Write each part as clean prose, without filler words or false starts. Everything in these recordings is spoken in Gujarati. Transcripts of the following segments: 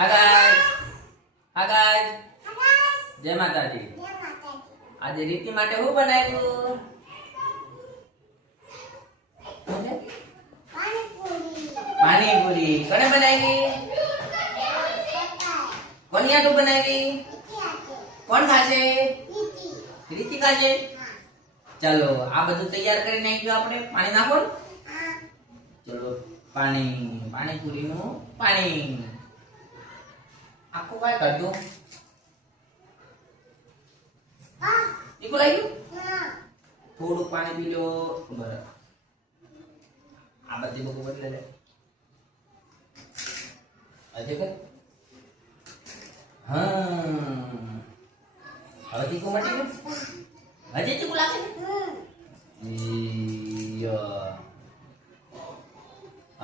હા ગાઈસ જય માતાજી. આજે રીતિ માટે શું બનાવ્યું? પાણીપુરી. કોણે બનાવી? કોની હાટુ બનાવી? કોણ ખાશે? રીતિ ખાશે. ચાલો આ બધું તૈયાર કરી નાખ્યું આપણે. પાણી નાખો. ચલો પાણીપુરી નું પાણી આખું કાય કાઢ્યું. ઈકો લાગ્યું. થોડું પાણી પી લો. બરાબર. આ બધી બકુ બદલે લે. અજે કે હવે તીખું મટી ગયું. હજી તીખું લાગે.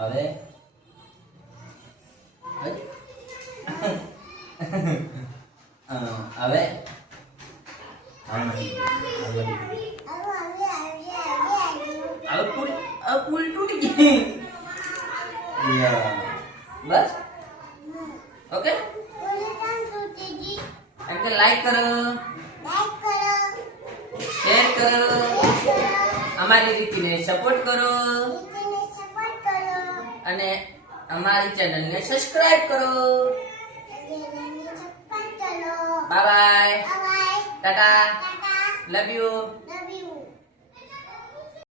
હવે હવે પૂરી તૂટી ગઈ. બસ ઓકે. અને લાઈક કરો, શેર કરો, અમારી રીતિને સપોર્ટ કરો અને અમારી ચેનલને સબસ્ક્રાઇબ કરો. Bye bye, Tata, love you.